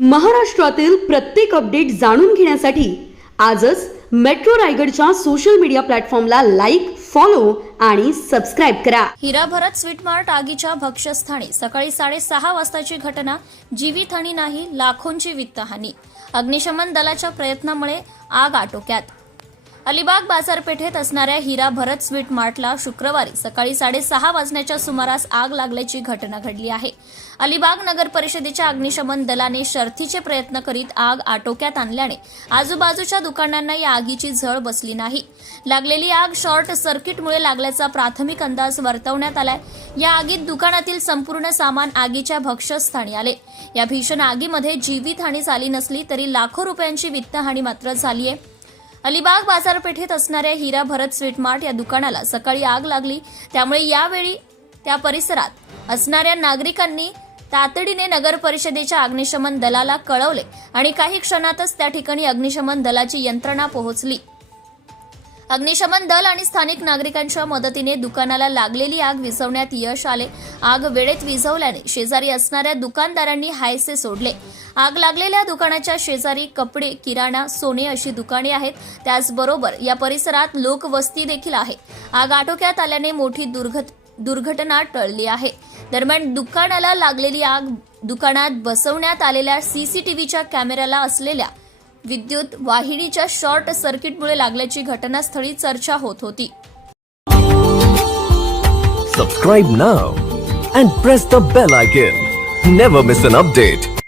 महाराष्ट्रातील प्रत्येक अपडेट जाणून घेण्यासाठी आजच मेट्रो रायगडच्या सोशल मीडिया प्लॅटफॉर्मला लाईक फॉलो आणि सबस्क्राईब करा. हिरा भरत स्वीट मार्ट आगीच्या भक्ष्यस्थानी सकाळी साडेसहा वाजताची घटना जीवितहानी नाही लाखोंची वित्तहानी. अग्निशमन दलाच्या प्रयत्नामुळे आग आटोक्यात. अलिबाग बाजारपेठेत असणाऱ्या हिरा भरत स्वीट मार्टला शुक्रवारी सकाळी साडेसहा वाजण्याच्या सुमारास आग लागल्याची घटना घडली आहे. अलिबाग नगर परिषदेच्या अग्निशमन दलाने शर्थीचे प्रयत्न करीत आग आटोक्यात आणल्याने आजूबाजूच्या दुकानांना या आगीची झळ बसली नाही. लागलेली आग शॉर्ट सर्किटमुळे लागल्याचा प्राथमिक अंदाज वर्तवण्यात आलाय. या आगीत दुकानातील संपूर्ण सामान आगीच्या भक्षस्थानी आले. या भीषण आगीमध्ये जीवितहानी झाली नसली तरी लाखो रुपयांची वित्तहानी मात्र झाली आहे अलिबाग बाजारपेठेत असणाऱ्या हिरा भरत स्वीट मार्ट या दुकानाला सकाळी आग लागली. त्यामुळे यावेळी त्या परिसरात असणाऱ्या नागरिकांनी तातडीने नगर परिषदेच्या अग्निशमन दलाला कळवले आणि काही क्षणातच त्या ठिकाणी अग्निशमन दलाची यंत्रणा पोहोचली. अग्निशमन दल आणि स्थानिक नागरिकांच्या मदतीने दुकानाला लागलेली आग विझवण्यात यश आले. आग वेळेत विझवल्याने शेजारी असणाऱ्या दुकानदारांनी हायसे सोडले. आग लागलेल्या दुकानाच्या शेजारी कपडे किराणा सोने अशी दुकाने आहेत. त्याचबरोबर या परिसरात लोकवस्ती देखील आहे. आग आटोक्यात आल्याने मोठी दुर्घट दुर्घटना टळली आहे. दरम्यान दुकानाला लागलेली आग दुकानात बसवण्यात आलेल्या सीसीटीव्हीच्या कॅमेऱ्याला असलेल्या विद्युत वाहिनीच्या शॉर्ट सर्किटमुळे लागल्याची घटनास्थळी चर्चा होत होती subscribe now and press the bell icon never miss an update